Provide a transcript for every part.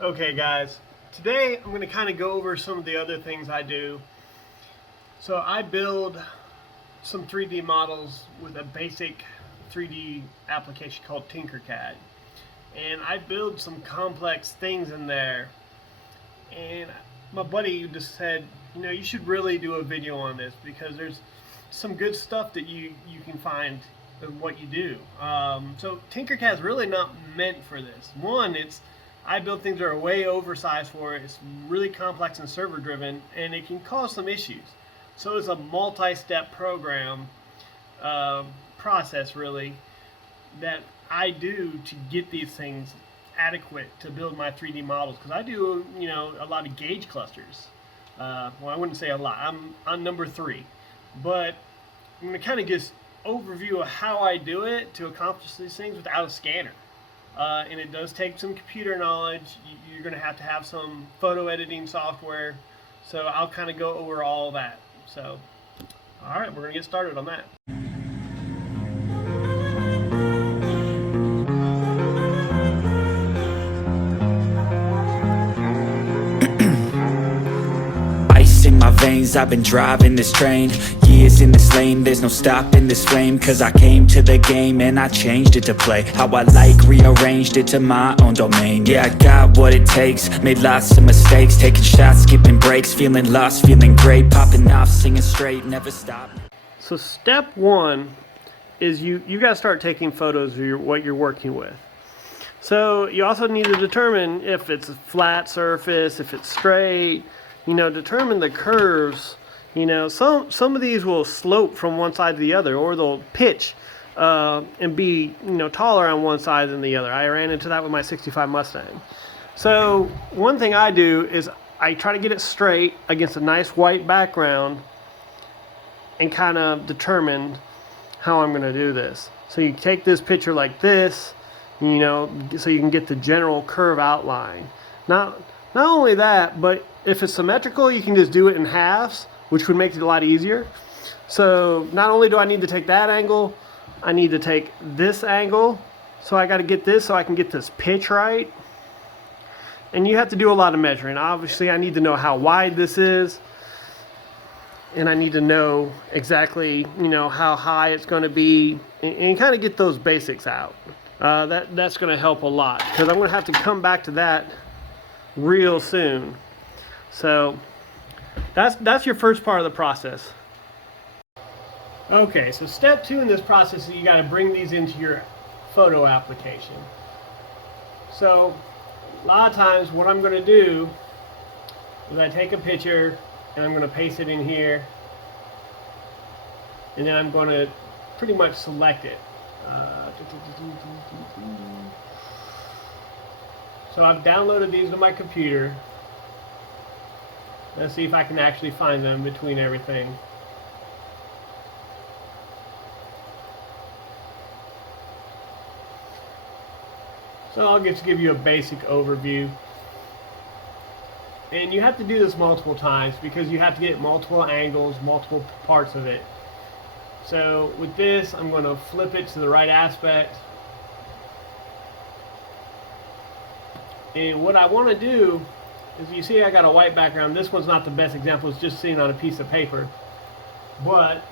Okay guys, today I'm going to kind of go over some of the other things I do. So I build some 3D models with a basic 3D application called TinkerCAD. And I build some complex things in there. And my buddy just said, you should really do a video on this because there's some good stuff that you can find in what you do. So TinkerCAD is really not meant for this. One, I build things that are way oversized for it. It's really complex and server driven, and it can cause some issues. So it's a multi-step program process really that I do to get these things adequate to build my 3D models, because I do a lot of gauge clusters. Well, I wouldn't say a lot. I'm on number 3, but I'm going to kind of just overview of how I do it to accomplish these things without a scanner. And it does take some computer knowledge. You're going to have some photo editing software. So I'll kind of go over all that. So, all right, we're going to get started on that. Ice in my veins, I've been driving this train. Years in this lane, there's no stopping this flame. Cause I came to the game and I changed it to play how I like, rearranged it to my own domain. Yeah, I got what it takes, made lots of mistakes, taking shots, skipping breaks, feeling lost, feeling great, popping off, singing straight, never stop. So step 1 is you got to start taking photos of what you're working with. So you also need to determine if it's a flat surface, if it's straight. Determine the curves. Some of these will slope from one side to the other, or they'll pitch and be taller on one side than the other. I ran into that with my '65 Mustang. So one thing I do is I try to get it straight against a nice white background and kind of determine how I'm going to do this. So you take this picture like this, so you can get the general curve outline. Not only that, but if it's symmetrical, you can just do it in halves, which would make it a lot easier. So not only do I need to take that angle, I need to take this angle. So I got to get this so I can get this pitch right. And you have to do a lot of measuring. Obviously, I need to know how wide this is. And I need to know exactly, how high it's going to be, and kind of get those basics out. That's going to help a lot, because I'm going to have to come back to that real soon. So that's your first part of the process. Okay, so step 2 in this process is you got to bring these into your photo application. So a lot of times what I'm going to do is I take a picture and I'm going to paste it in here, and then I'm going to pretty much select it. So I've downloaded these to my computer. Let's see if I can actually find them between everything. So I'll just give you a basic overview. And you have to do this multiple times because you have to get multiple angles, multiple parts of it. So with this, I'm going to flip it to the right aspect. And what I want to do is, you see I got a white background. This one's not the best example. It's just sitting on a piece of paper. But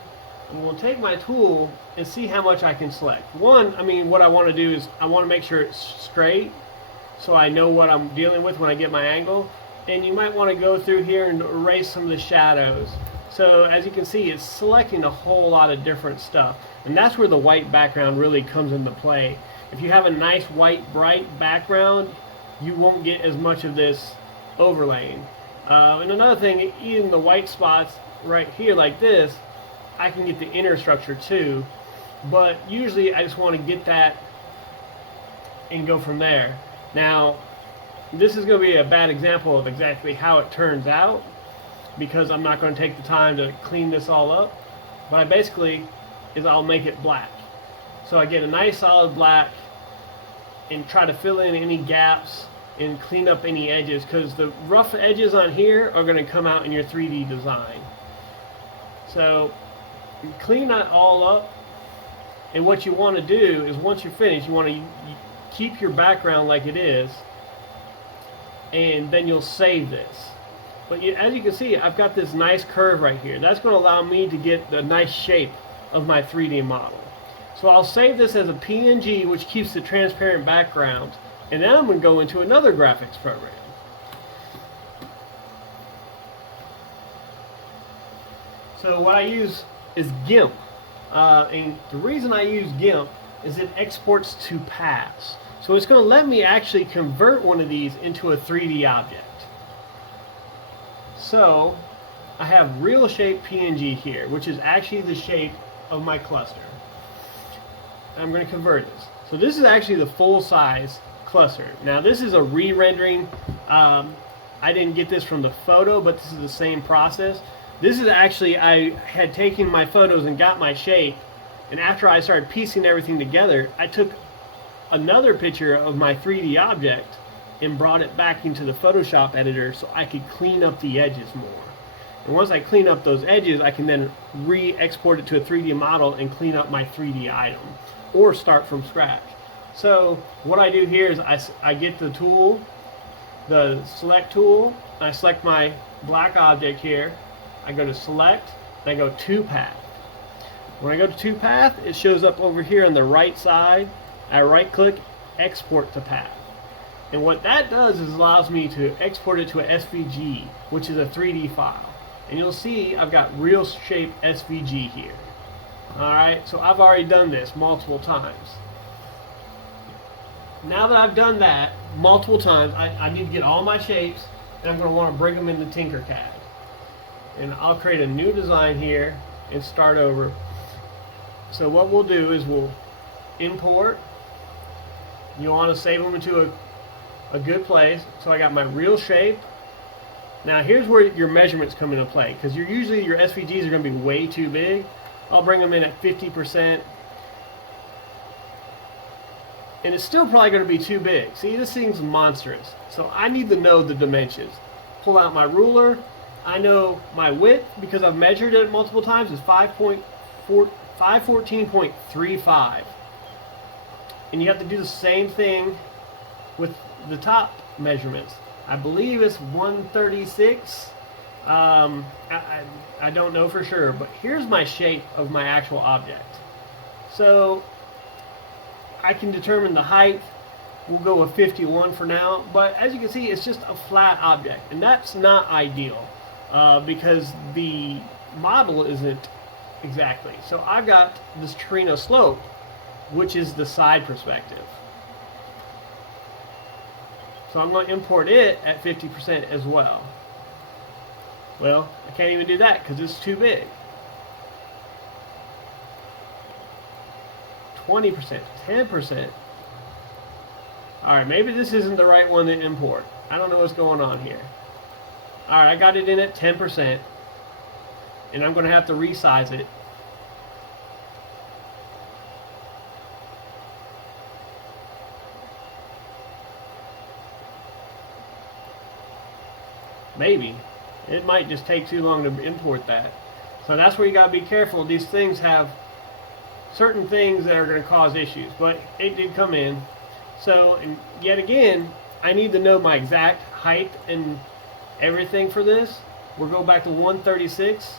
I'm going to take my tool and see how much I can select. What I want to do is I want to make sure it's straight so I know what I'm dealing with when I get my angle. And you might want to go through here and erase some of the shadows. So as you can see, it's selecting a whole lot of different stuff. And that's where the white background really comes into play. If you have a nice white bright background, you won't get as much of this overlaying. And another thing, even the white spots right here like this, I can get the inner structure too. But usually I just want to get that and go from there. Now, this is going to be a bad example of exactly how it turns out, because I'm not going to take the time to clean this all up. But I'll make it black. So I get a nice solid black and try to fill in any gaps and clean up any edges, because the rough edges on here are going to come out in your 3D design. So you clean that all up, and what you want to do is, once you're finished, you want to keep your background like it is, and then you'll save this. But as you can see, I've got this nice curve right here. That's going to allow me to get the nice shape of my 3D model. So I'll save this as a PNG, which keeps the transparent background, and then I'm going to go into another graphics program. So what I use is GIMP, and the reason I use GIMP is it exports to paths. So it's going to let me actually convert one of these into a 3D object. So I have real shape PNG here, which is actually the shape of my cluster. I'm going to convert this. So this is actually the full size cluster. Now this is a re-rendering. I didn't get this from the photo, but this is the same process. This is actually, I had taken my photos and got my shape, and after I started piecing everything together, I took another picture of my 3D object and brought it back into the Photoshop editor so I could clean up the edges more. And once I clean up those edges, I can then re-export it to a 3D model and clean up my 3D item, or start from scratch. So what I do here is I get the tool, the select tool, and I select my black object here. I go to select, and I go to path. When I go to path, it shows up over here on the right side. I right click, export to path. And what that does is allows me to export it to a SVG, which is a 3D file. And you'll see I've got real shape SVG here. Alright, so I've already done this multiple times. Now that I've done that multiple times, I need to get all my shapes, and I'm going to want to bring them into TinkerCAD. And I'll create a new design here and start over. So what we'll do is we'll import. You want to save them into a good place. So I got my real shape. Now here's where your measurements come into play, because usually your SVGs are going to be way too big. I'll bring them in at 50%. And it's still probably going to be too big. See, this thing's monstrous. So I need to know the dimensions. Pull out my ruler. I know my width, because I've measured it multiple times, is 514.35. And you have to do the same thing with the top measurements. I believe it's 136. I don't know for sure, but here's my shape of my actual object. So I can determine the height. We'll go with 51 for now, but as you can see, it's just a flat object, and that's not ideal because the model isn't exactly. So I've got this Torino slope, which is the side perspective. So I'm going to import it at 50% as well. Well, I can't even do that because it's too big. 20%, 10%. Alright, maybe this isn't the right one to import. I don't know what's going on here. Alright, I got it in at 10%. And I'm going to have to resize it. Maybe. It might just take too long to import that. So that's where you got to be careful. These things have certain things that are going to cause issues. But it did come in. So, and yet again, I need to know my exact height and everything for this. We'll go back to 136.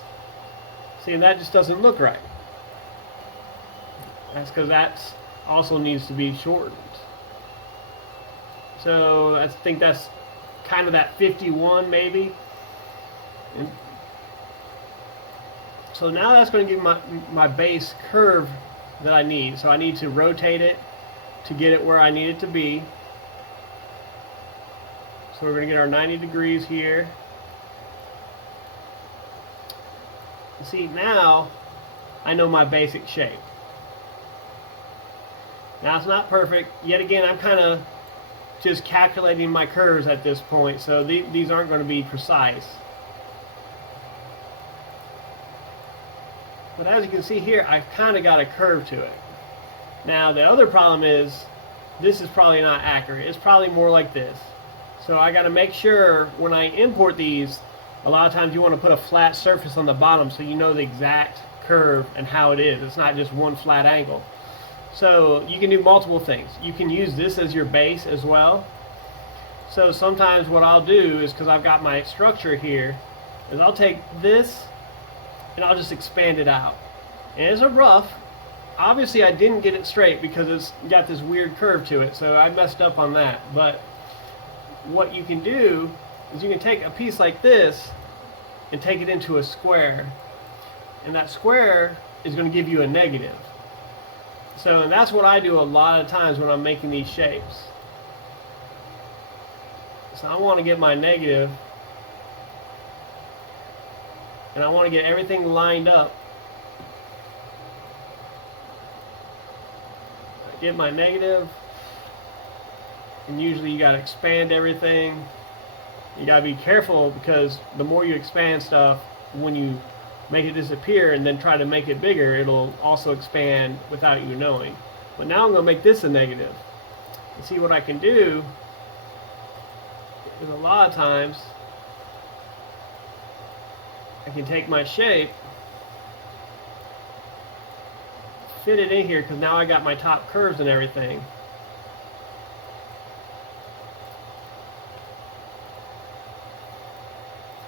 See, and that just doesn't look right. That's because that also needs to be shortened. So I think that's kind of that 51 maybe. And so now that's going to give my base curve that I need. So I need to rotate it to get it where I need it to be. So we're going to get our 90 degrees here. See, now I know my basic shape. Now it's not perfect. Yet again, I'm kind of just calculating my curves at this point, so these aren't going to be precise. But as you can see here, I've kind of got a curve to it. Now the other problem is, this is probably not accurate. It's probably more like this. So I got to make sure when I import these, a lot of times you want to put a flat surface on the bottom so you know the exact curve and how it is. It's not just one flat angle. So you can do multiple things. You can use this as your base as well. So sometimes what I'll do is, because I've got my structure here, is I'll take this and I'll just expand it out. And it's a rough. Obviously I didn't get it straight because it's got this weird curve to it, so I messed up on that. But what you can do is you can take a piece like this and take it into a square. And that square is going to give you a negative. So, and that's what I do a lot of times when I'm making these shapes. So I want to get my negative, and I want to get everything lined up. I get my negative, and usually you got to expand everything. You got to be careful, because the more you expand stuff, when you make it disappear and then try to make it bigger, it'll also expand without you knowing. But now I'm going to make this a negative. And see what I can do is, a lot of times I can take my shape, fit it in here, because now I got my top curves and everything.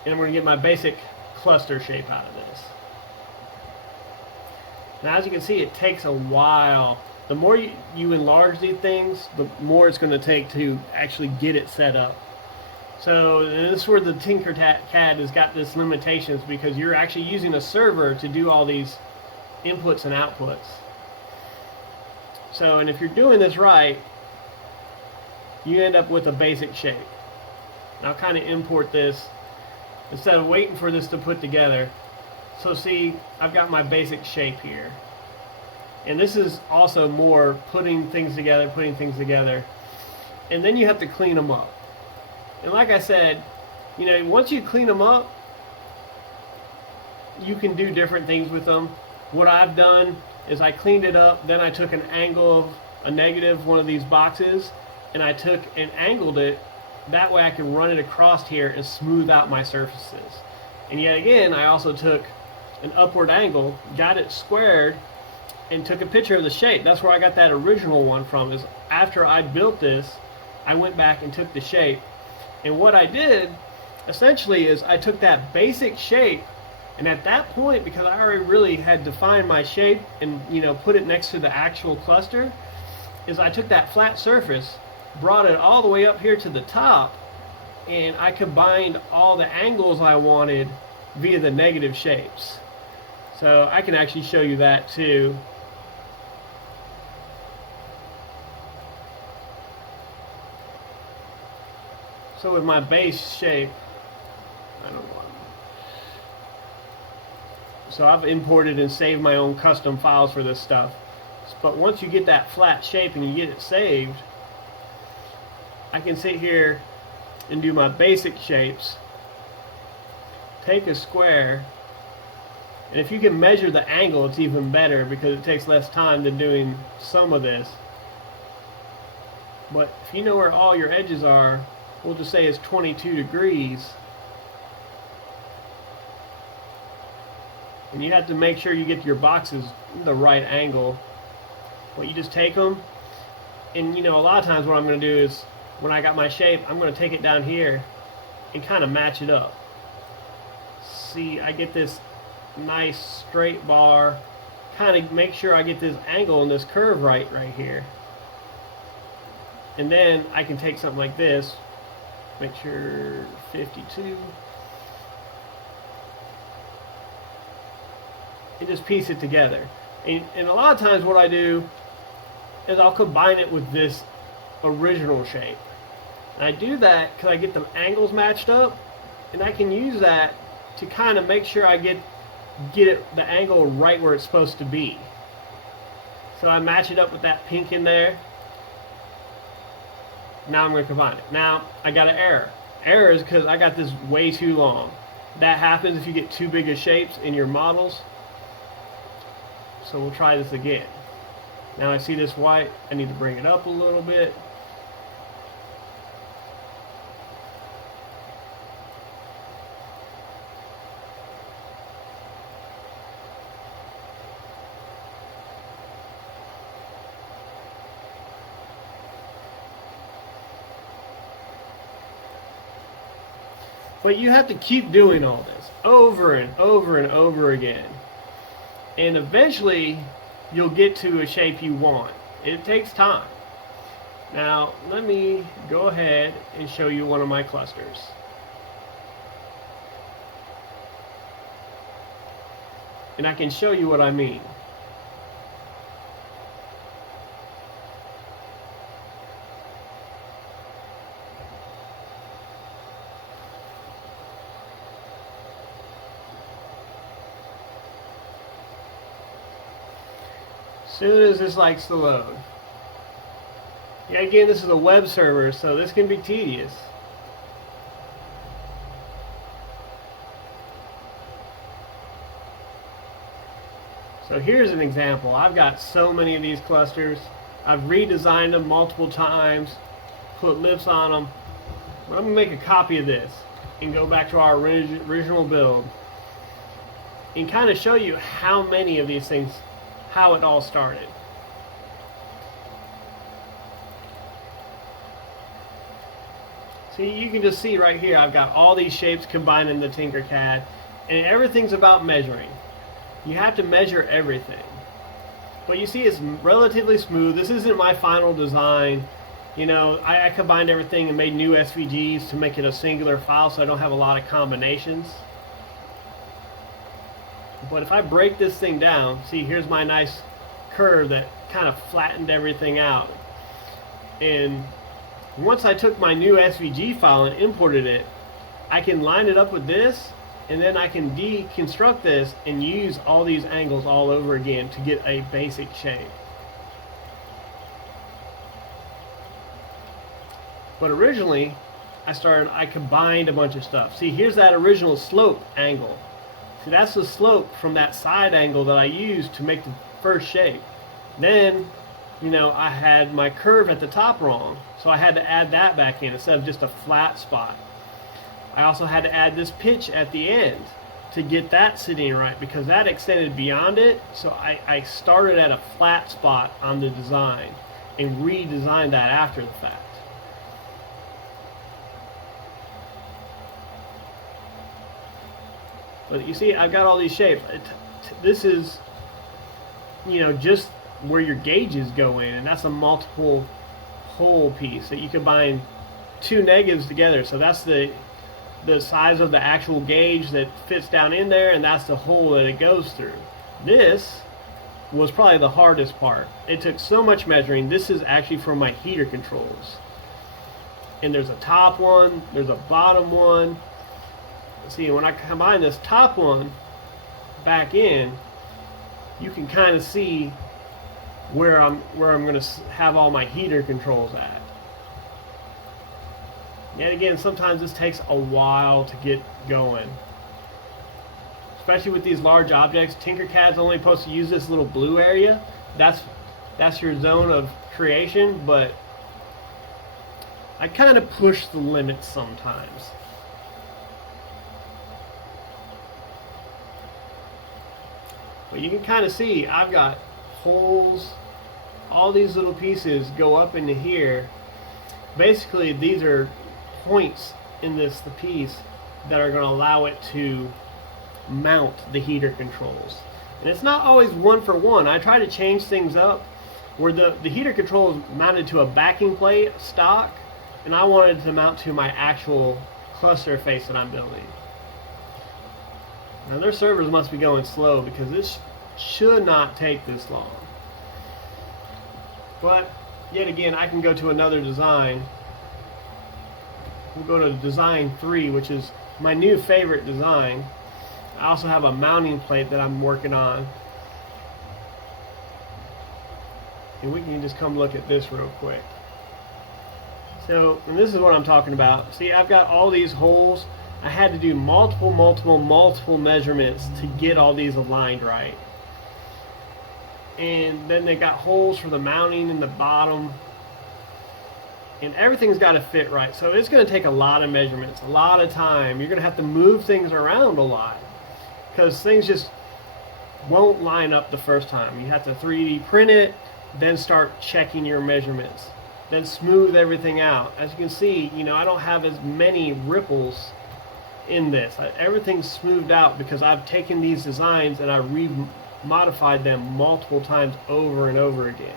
And I'm going to get my basic cluster shape out of this. Now, as you can see, it takes a while. The more you enlarge these things, the more it's going to take to actually get it set up. So this is where the TinkerCAD has got this limitations, because you're actually using a server to do all these inputs and outputs. So, and if you're doing this right, you end up with a basic shape. And I'll kind of import this instead of waiting for this to put together. So see, I've got my basic shape here. And this is also more putting things together. And then you have to clean them up. And like I said, you know, once you clean them up, you can do different things with them. What I've done is I cleaned it up, then I took an angle, a negative, one of these boxes, and I took and angled it. That way I can run it across here and smooth out my surfaces. And yet again, I also took an upward angle, got it squared, and took a picture of the shape. That's where I got that original one from, is after I built this, I went back and took the shape. And what I did, essentially, is I took that basic shape, and at that point, because I already really had defined my shape and, you know, put it next to the actual cluster, is I took that flat surface, brought it all the way up here to the top, and I combined all the angles I wanted via the negative shapes. So I can actually show you that too. So with my base shape, I don't know. So I've imported and saved my own custom files for this stuff. But once you get that flat shape and you get it saved, I can sit here and do my basic shapes, take a square, and if you can measure the angle, it's even better, because it takes less time than doing some of this. But if you know where all your edges are, we'll just say it's 22 degrees. And you have to make sure you get your boxes the right angle. Well, you just take them, and you know, a lot of times what I'm going to do is, when I got my shape, I'm going to take it down here and kind of match it up. See, I get this nice straight bar, kind of make sure I get this angle and this curve right here. And then I can take something like this, make sure 52, and just piece it together. And a lot of times what I do is I'll combine it with this original shape. And I do that because I get the angles matched up, and I can use that to kind of make sure I get it the angle right where it's supposed to be. So I match it up with that pink in there. Now I'm going to combine it. Now I got an error. Error is because I got this way too long. That happens if you get too big of shapes in your models. So we'll try this again. Now I see this white. I need to bring it up a little bit. But you have to keep doing all this over and over and over again. And eventually, you'll get to a shape you want. It takes time. Now, let me go ahead and show you one of my clusters. And I can show you what I mean. As soon as this likes to load. Yeah, again, this is a web server, so this can be tedious. So here's an example. I've got so many of these clusters. I've redesigned them multiple times, put lips on them. But I'm going to make a copy of this and go back to our original build and kind of show you how many of these things, how it all started. See, you can just see right here, I've got all these shapes combined in the TinkerCAD, and everything's about measuring. You have to measure everything. But you see, it's relatively smooth. This isn't my final design. You know, I combined everything and made new SVGs to make it a singular file so I don't have a lot of combinations. But if I break this thing down, see, here's my nice curve that kind of flattened everything out. And once I took my new SVG file and imported it, I can line it up with this, and then I can deconstruct this and use all these angles all over again to get a basic shape. But originally, I combined a bunch of stuff. See, here's that original slope angle. See, that's the slope from that side angle that I used to make the first shape. Then, you know, I had my curve at the top wrong, so I had to add that back in instead of just a flat spot. I also had to add this pitch at the end to get that sitting right because that extended beyond it, so I started at a flat spot on the design and redesigned that after the fact. But you see, I've got all these shapes. This is, you know, just where your gauges go in, and that's a multiple hole piece that you combine two negatives together. So that's the size of the actual gauge that fits down in there, and that's the hole that it goes through. This was probably the hardest part. It took so much measuring. This is actually for my heater controls. And there's a top one, there's a bottom one. See, when I combine this top one back in, you can kind of see where I'm going to have all my heater controls at. Yet again, sometimes this takes a while to get going. Especially with these large objects, TinkerCAD's only supposed to use this little blue area. That's your zone of creation, but I kind of push the limits sometimes. But you can kind of see I've got holes, all these little pieces go up into here. Basically, these are points in the piece that are going to allow it to mount the heater controls. And it's not always one for one. I try to change things up where the heater control is mounted to a backing plate stock, and I wanted to mount to my actual cluster face that I'm building. Now their servers must be going slow because this should not take this long. But yet again, I can go to another design. We'll go to design 3, which is my new favorite design. I also have a mounting plate that I'm working on. And we can just come look at this real quick. So, and this is what I'm talking about. See, I've got all these holes. I had to do multiple measurements to get all these aligned right. And then they got holes for the mounting in the bottom. And everything's got to fit right. So it's going to take a lot of measurements, a lot of time. You're going to have to move things around a lot because things just won't line up the first time. You have to 3D print it, then start checking your measurements, then smooth everything out. As you can see, you know, I don't have as many ripples in this. Everything's smoothed out because I've taken these designs and I modified them multiple times over and over again.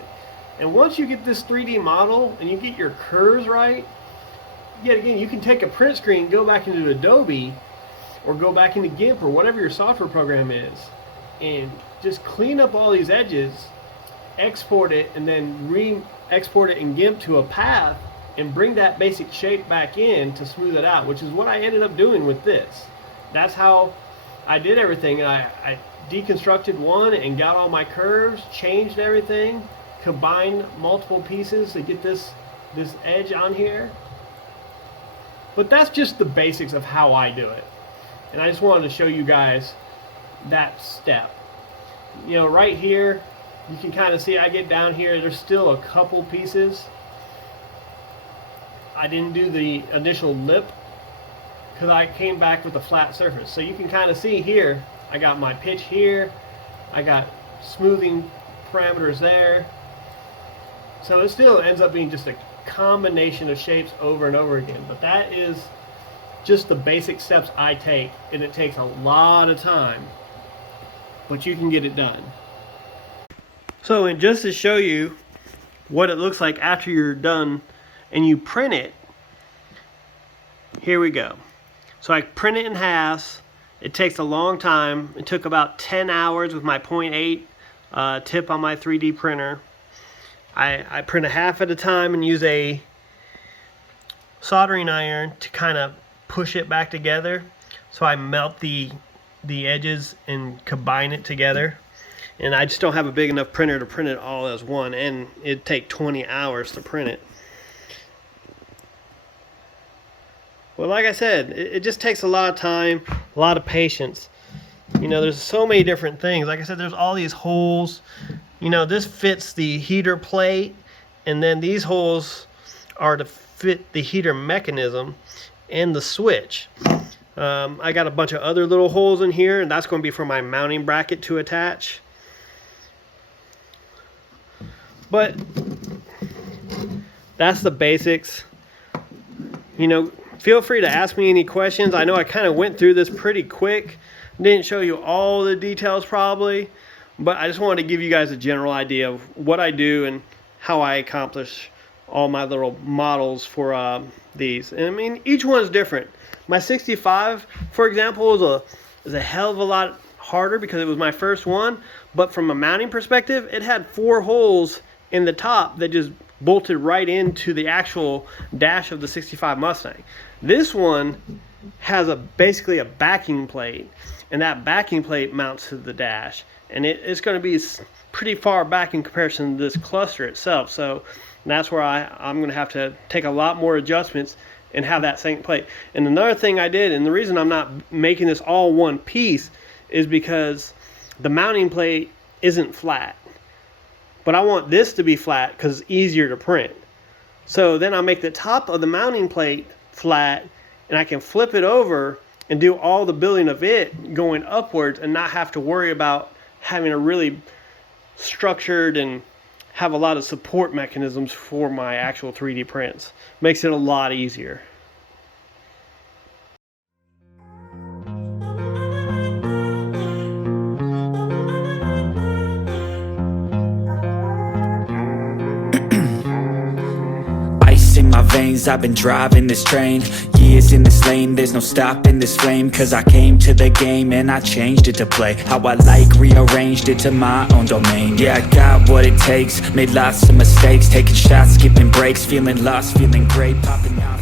And once you get this 3D model and you get your curves right, yet again, you can take a print screen, go back into Adobe, or go back into GIMP or whatever your software program is, and just clean up all these edges, export it, and then re-export it in GIMP to a path, and bring that basic shape back in to smooth it out, which is what I ended up doing with this. That's how I did everything. I deconstructed one and got all my curves, changed everything, combined multiple pieces to get this edge on here. But that's just the basics of how I do it. And I just wanted to show you guys that step. You know, right here, you can kind of see I get down here, there's still a couple pieces. I didn't do the initial lip because I came back with a flat surface. So you can kind of see here, I got my pitch here, I got smoothing parameters there. So it still ends up being just a combination of shapes over and over again. But that is just the basic steps I take, and it takes a lot of time, but you can get it done. So, and just to show you what it looks like after you're done and you print it, here we go. So I print it in halves. It takes a long time. It took about 10 hours with my 0.8 tip on my 3D printer. I print a half at a time and use a soldering iron to kind of push it back together. So I melt the edges and combine it together. And I just don't have a big enough printer to print it all as one, and it'd take 20 hours to print it. Well, like I said, it just takes a lot of time, a lot of patience. You know, there's so many different things. Like I said, there's all these holes. You know, this fits the heater plate, and then these holes are to fit the heater mechanism and the switch. I got a bunch of other little holes in here, and that's going to be for my mounting bracket to attach. But that's the basics. You know, feel free to ask me any questions. I know I kind of went through this pretty quick. Didn't show you all the details probably, but I just wanted to give you guys a general idea of what I do and how I accomplish all my little models for these. And I mean, each one is different. My 65, for example, is a hell of a lot harder because it was my first one. But from a mounting perspective, it had 4 holes in the top that just bolted right into the actual dash of the 65 Mustang. This one has basically a backing plate, and that backing plate mounts to the dash, and it's going to be pretty far back in comparison to this cluster itself. So that's where I'm going to have to take a lot more adjustments and have that same plate. And another thing I did, and the reason I'm not making this all one piece, is because the mounting plate isn't flat. But I want this to be flat because it's easier to print. So then I'll make the top of the mounting plate flat, and I can flip it over and do all the building of it going upwards and not have to worry about having a really structured and have a lot of support mechanisms for my actual 3D prints. Makes it a lot easier. In my veins, I've been driving this train. Years in this lane, there's no stopping this flame. Cause I came to the game and I changed it to play how I like, rearranged it to my own domain. Yeah, I got what it takes, made lots of mistakes, taking shots, skipping breaks, feeling lost, feeling great, popping out.